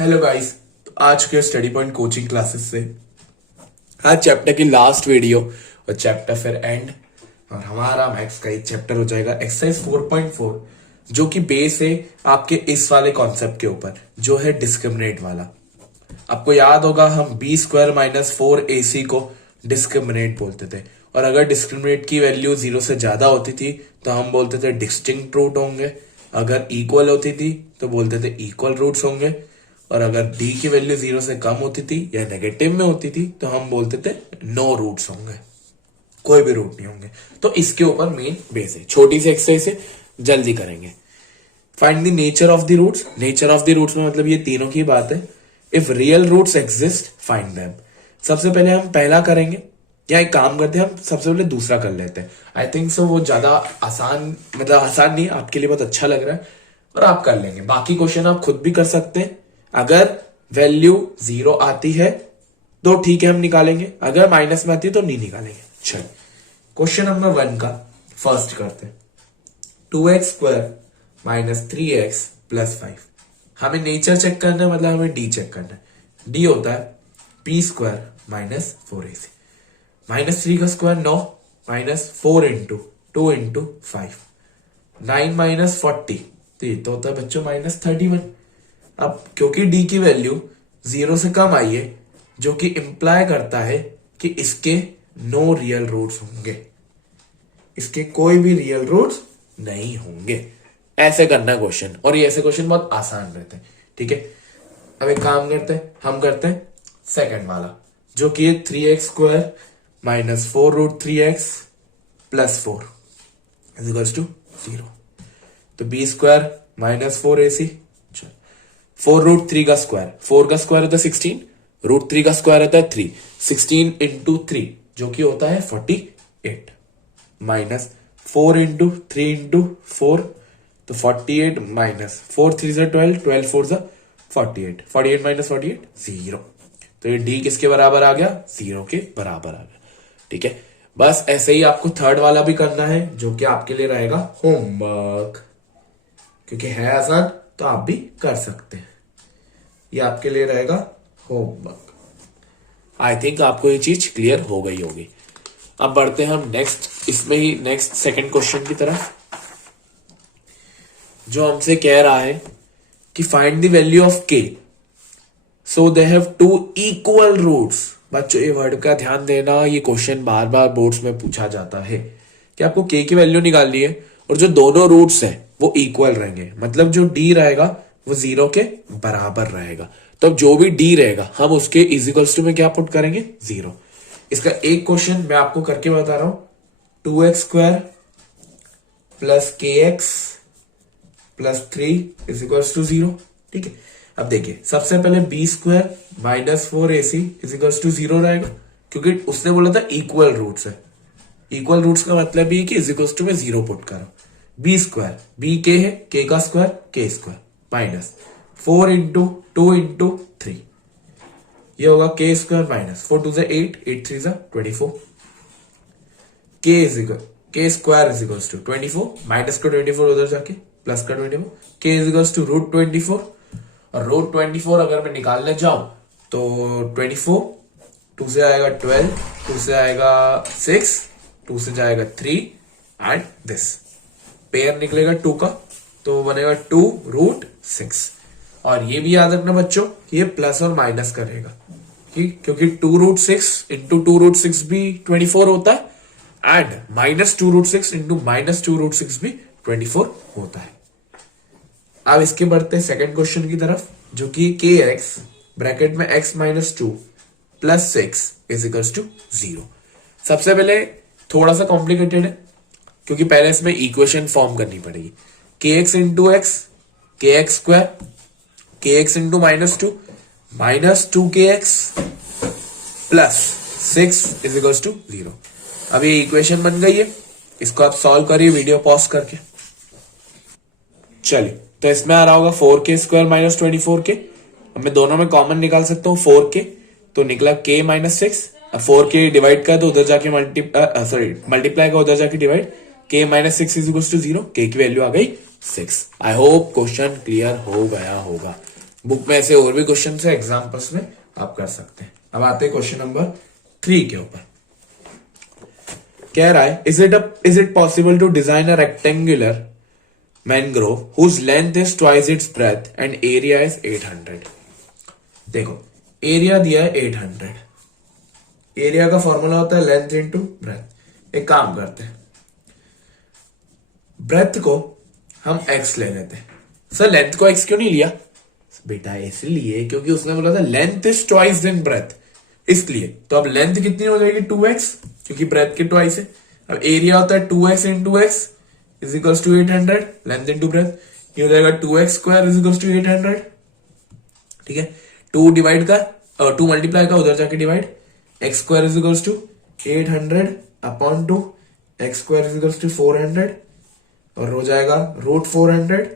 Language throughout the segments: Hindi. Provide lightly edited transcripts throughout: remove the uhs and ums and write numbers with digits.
हेलो गाइस, तो आज के स्टडी पॉइंट कोचिंग क्लासेस से आज चैप्टर की लास्ट वीडियो और चैप्टर फिर एंड और हमारा मैथ्स का एक चैप्टर हो जाएगा एक्सरसाइज 4.4 जो कि बेस है आपके इस वाले कॉन्सेप्ट के ऊपर जो है डिस्क्रिमिनेट वाला। आपको याद होगा हम बी स्क्वायर माइनस 4ac को डिस्क्रिमिनेट बोलते थे और अगर डिस्क्रिमिनेट की वैल्यू 0 से ज्यादा होती थी तो हम बोलते थे डिस्टिंक्ट रूट होंगे, अगर इक्वल होती थी तो बोलते थे इक्वल रूट्स होंगे और अगर d की वैल्यू 0 से कम होती थी या नेगेटिव में होती थी तो हम बोलते थे नो रूट्स होंगे, कोई भी रूट नहीं होंगे। तो इसके ऊपर मेन बेस है। छोटी सी एक्सरसाइज है, जल्दी करेंगे। Find the nature of the roots. Nature of the roots में मतलब ये तीनों की बात है। If real roots exist find them. सबसे पहले हम पहला करेंगे या एक काम करते हैं, हम सबसे पहले दूसरा कर लेते हैं। आई थिंक सो वो ज्यादा आसान, मतलब आसान नहीं, आपके लिए बहुत अच्छा लग रहा है और आप कर लेंगे। बाकी क्वेश्चन आप खुद भी कर सकते हैं। अगर वैल्यू 0 आती है तो ठीक है, हम निकालेंगे, अगर माइनस में आती है तो नहीं निकालेंगे। चलो क्वेश्चन नंबर 1 का फर्स्ट करते हैं। 2x square minus 3x plus 5। हमें नेचर चेक करना है, मतलब हमें डी चेक करना है। डी होता है p square minus 4ac। Minus 3 का square 9 minus 4 into 2 into 5, 9 minus 40 तो ये तो होता है बच्चों माइनस 31। अब क्योंकि d की वैल्यू 0 से कम आई है जो कि इंप्लाई करता है कि इसके नो रियल रूट्स होंगे, इसके कोई भी रियल रूट्स नहीं होंगे। ऐसे करना क्वेश्चन, और ये ऐसे क्वेश्चन बहुत आसान रहते हैं। ठीक है, अब एक काम करते हैं, हम करते हैं सेकंड वाला जो कि 3x square minus 4 root 3x plus 4 is equals to 0। तो b square minus 4ac, 4 root 3 का स्क्वायर, 4 का स्क्वायर होता है 16, रूट 3 का स्क्वायर होता है 3, 16 इंटू 3 जो कि होता है 48, माइनस 4 इंटू 3 इंटू 4 तो 48 माइनस 4 3 से 12, 12 4 से 48, 48 माइनस 48 0। तो ये डी किसके बराबर आ गया? 0 के बराबर आ गया। ठीक है, बस ऐसे ही आपको थर्ड वाला भी करना है जो कि आपके लिए रहेगा होमवर्क, क्योंकि है आसान तो आप भी कर सकते हैं। ये आपके लिए रहेगा होमवर्क। आई थिंक आपको ये चीज क्लियर हो गई होगी। अब बढ़ते हैं हम नेक्स्ट, इसमें ही नेक्स्ट सेकंड क्वेश्चन की तरफ, जो हमसे कह रहा है कि find the value of k so they have to equal roots. बच्चों ये वर्ड का ध्यान देना, ये क्वेश्चन बार बार बोर्ड्स में पूछा जाता है कि आपको k की वैल्यू निकालनी है और जो दोनों रूट्स हैं वो इक्वल रहेंगे, मतलब जो d रहेगा वो 0 के बराबर रहेगा। तो अब जो भी d रहेगा हम उसके इजिकल्स टू में क्या पुट करेंगे? 0। इसका एक क्वेश्चन मैं आपको करके बता रहा हूं। 2x square plus kx plus 3 equals to 0। ठीक है, अब देखिए सबसे पहले b square minus 4ac equals to 0 रहेगा, क्योंकि उसने बोला था इक्वल रूट्स है। इक्वल रूट्स का मतलब ये कि इजिकल्स टू में 0 पुट करो। बी स्क्वायर, बी के है, के का स्क्वायर के स्क्वायर माइनस 4 इंटू 2 इंटू 3, ये होगा के स्क्वायर माइनस 4 2 से 8, 8 3 से 24, k square is equals to 24, minus का 24 उधर जाके प्लस का 24, के इज इक्वल्स टू रूट 24, और रूट 24 अगर मैं निकालने जाऊं तो 24, 2 से आएगा 12, 2 से आएगा 6, 2 से जाएगा 3 एंड दिस पेयर निकलेगा 2 का तो बनेगा 2 रूट 6। और ये भी याद रखना बच्चों कि ये प्लस और माइनस करेगा, ठीक, क्योंकि 2 रूट 6 इंटू 2 रूट 6 भी 24 होता है and minus 2 root 6 into minus 2 root 6 भी 24 होता है। अब इसके बढ़ते हैं सेकंड क्वेश्चन की तरफ जो कि के एक्स ब्रैकेट में x minus 2 plus 6 is equals to 0। सबसे पहले थोड़ा सा कॉम्प्लिकेटेड है क्योंकि पहले इसमें इक्वेशन फॉर्म करनी पड़ेगी। K x into x, k x square, k x into minus 2 minus 2 k x plus 6 is equals to 0। अब ये इक्वेशन बन गई है, इसको आप सॉल्व करिए वीडियो पॉज करके। चलिए, तो इसमें आ रहा होगा 4k स्क्वायर माइनस 24k। अब मैं दोनों में कॉमन निकाल सकता हूँ 4k, तो निकला k माइनस 6। अब 4k डिवाइड कर तो उधर जाके मल्टीप्लाई का उधर जाके divide, k minus 6 is equals to 0, k की वैल्यू आ गई 6। आई होप क्वेश्चन क्लियर हो गया होगा। बुक में ऐसे और भी क्वेश्चन है, एग्जाम्पल्स में आप कर सकते हैं। अब आते हैं क्वेश्चन नंबर 3 के ऊपर। कह रहा है is it possible to design a rectangular mango grove whose length is twice its breadth and area is 800। देखो एरिया दिया है 800, एरिया का फॉर्मूला होता है लेंथ इनटू ब्रेथ। एक काम करते हैं, ब्रेथ को हम x ले लेते हैं। सर लेंथ को x क्यों नहीं लिया बेटा? इसलिए क्योंकि उसने बोला था length is twice than breadth, इसलिए। तो अब लेंथ कितनी हो जाएगी 2x, क्योंकि ब्रेथ के ट्वाइस है। अब एरिया होता है 2x into x is equals to 800, length into breadth, ये हो जाएगा 2x square is equals to 800। ठीक है, 2 डिवाइड का 2 मल्टीप्लाई का उधर जाके divide, x square is equals to 800 upon 2, x square is equals to 400 और हो जाएगा रूट 400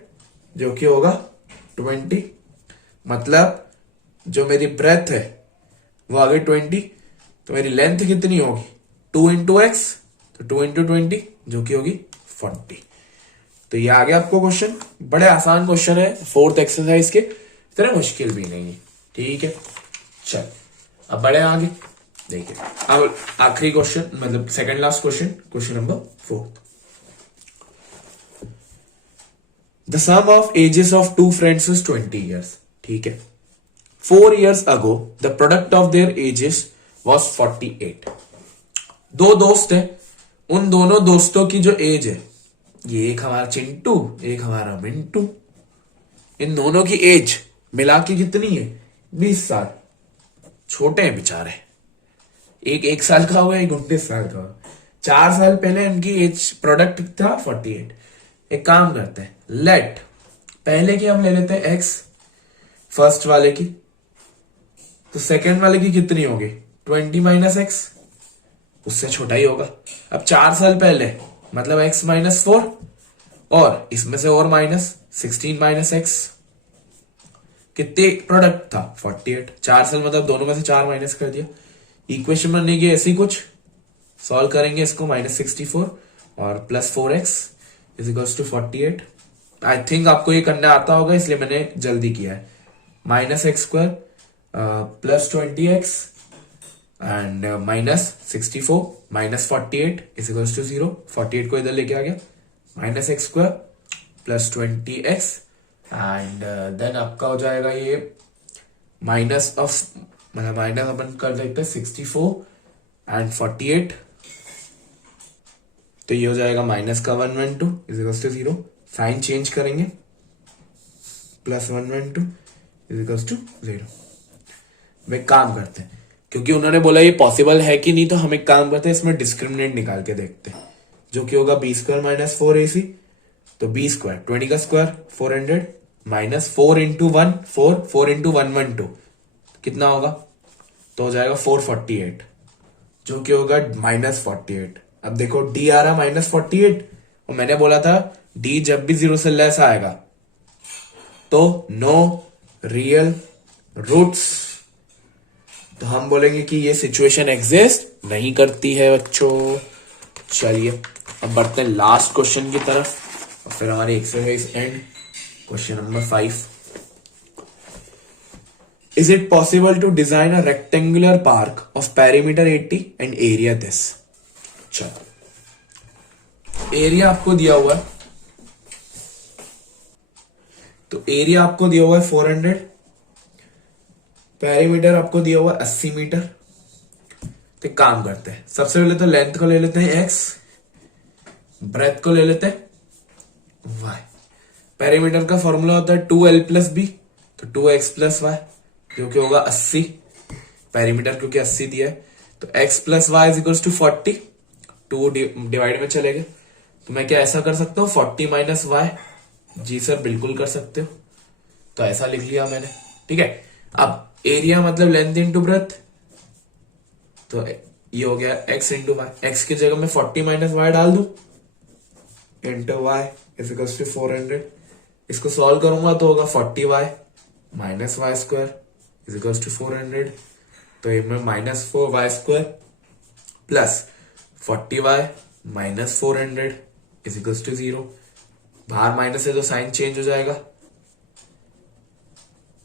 जो कि होगा 20। मतलब जो मेरी ब्रेथ है वो आ गई 20, तो मेरी लेंथ कितनी होगी 2 इंटू एक्स, तो 2 इंटू 20 जो कि होगी 40। तो ये आ गया आपको क्वेश्चन, बड़े आसान क्वेश्चन है, 4th एक्सरसाइज के, इतना मुश्किल भी नहीं है। ठीक है, चल अब बड़े आगे देखिए। अब आखिरी क्वेश्चन, मतलब second last question, question number 4। The sum of ages of 2 friends is 20 years। ठीक है, 4 years ago the product of their ages was 48। 2 दोस्त है, उन दोनों दोस्तों की जो एज है, ये एक हमारा चिंटू, एक हमारा मिंटू, इन दोनों की एज मिला के कितनी है 20 साल। छोटे हैं बेचारे, एक 1 साल का होगा, एक 29 साल का होगा। 4 साल पहले इनकी एज प्रोडक्ट था 48। एक काम करते हैं, लेट पहले की हम ले लेते हैं x, फर्स्ट वाले की, तो सेकेंड वाले की कितनी होगी 20 माइनस एक्स, उससे छोटा ही होगा। अब 4 साल पहले मतलब x माइनस 4 और इसमें से और माइनस 16 माइनस एक्स, कितने प्रोडक्ट था 48। 4 साल मतलब दोनों में से 4 माइनस कर दिया। इक्वेशन बनेगी ऐसी कुछ, सॉल्व करेंगे इसको, -64 और plus 4x is equals to 48। I think आपको ये करना आता होगा, इसलिए मैंने जल्दी किया है। -x square plus 20x and -64 -48 is equals to 0। 48 को इधर लेके आ गया, -x square plus 20x and then आपका हो जाएगा ये माइनस ऑफ, मतलब माइनस अपन कर देते हैं 64 एंड 48, तो ये हो जाएगा माइनस का 112 is equals to 0। Sign change करेंगे, प्लस 112 इज इक्वल्स टू 0। वे काम करते हैं, क्योंकि उन्होंने बोला ये पॉसिबल है कि नहीं, तो हम एक काम करते हैं, इसमें डिस्क्रिमिनेंट निकाल के देखते हैं, जो कि होगा बी स्क्वायर माइनस 4ac। तो बी स्क्वायर 20 का स्क्वायर 400 माइनस 4 इंटू 1 4, 4 इंटू 112 कितना होगा, तो हो जाएगा 448 जो कि होगा -48। अब देखो डी आ रहा -48 और मैंने बोला था डी जब भी 0 से लेस आएगा तो नो रियल रूट्स, तो हम बोलेंगे कि ये सिचुएशन एग्जिस्ट नहीं करती है बच्चों। चलिए अब बढ़ते हैं लास्ट क्वेश्चन की तरफ और फिर हमारी exercise and. Question number 5, is it possible to design a rectangular park of perimeter 80 and area this? चलो एरिया आपको दिया हुआ है, तो एरिया आपको दिया हुआ है 400, पेरीमीटर आपको दिया हुआ है 80 मीटर। तो काम करते हैं, सबसे पहले तो लेंथ को ले लेते हैं x, ब्रेथ को ले लेते हैं y। पेरीमीटर का फॉर्मूला होता है 2l प्लस बी, तो 2x प्लस वाई जो कि होगा 80। पेरीमीटर क्योंकि 80 दिया है, तो x plus y is equals to 40, 2 divide में चले गए, तो मैं क्या ऐसा कर सकता हूँ 40 माइनस वाई? जी सर बिल्कुल कर सकते हो, तो ऐसा लिख लिया मैंने। ठीक है, अब एरिया मतलब लेंथ इंटू ब्रेथ, तो ये हो गया x इंटू वाई। एक्स की जगह में 40 माइनस वाई डाल दू into y is equals to 400। इसको सॉल्व करूंगा तो होगा 40 y minus y square is equals to 400। तो ये में -4 y square plus 40 y minus 400 is equals to 0। बाहर माइनस है तो साइन चेंज हो जाएगा,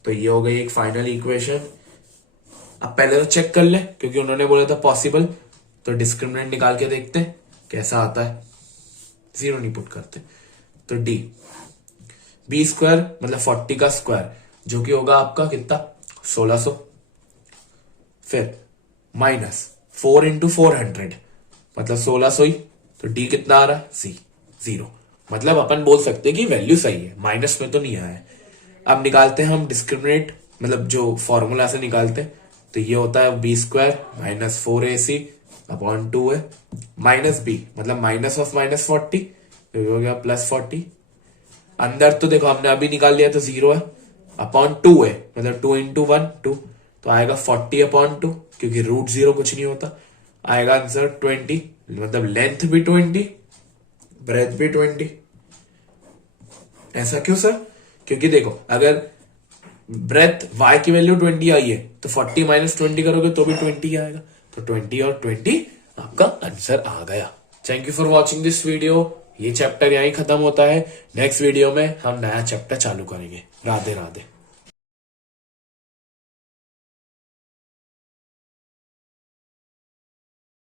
तो ये हो गई एक फाइनल इक्वेशन। अब पहले तो चेक कर ले, क्योंकि उन्होंने बोला था पॉसिबल, तो डिस्क्रिमिनेंट निकाल के देखते हैं कैसा आता है। 0 नहीं पुट करते, तो डी बी स्क्वायर मतलब 40 का स्क्वायर, जो कि होगा आपका कितना 1600, फिर माइनस 4 इंटू 400 मतलब 1600 ही, तो डी कितना आ रहा है सी 0। मतलब अपन बोल सकते हैं कि वैल्यू सही है, माइनस में तो नहीं आया है। अब निकालते हैं हम डिस्क्रिमिनेंट, मतलब जो फॉर्मूला से निकालते हैं, तो ये होता है B square minus 4ac upon 2 है, माइनस बी मतलब माइनस ऑफ माइनस 40, तो ये हो गया प्लस 40। अंदर तो देखो हमने अभी निकाल लिया तो 0 है, अपॉन 2 है मतलब 2 इंटू 1 2, तो आएगा 40 अपॉन 2, क्योंकि रूट 0 कुछ नहीं होता। आएगा आंसर 20, मतलब लेंथ भी 20 ब्रेथ भी 20। ऐसा क्यों सर? क्योंकि देखो अगर ब्रेथ y की वैल्यू 20 आई है तो 40 माइनस 20 करोगे तो भी 20 आएगा, तो 20 और 20 आपका आंसर आ गया। Thank you for watching this video. ये चैप्टर यहीं खत्म होता है, नेक्स्ट वीडियो में हम नया चैप्टर चालू करेंगे। राधे राधे।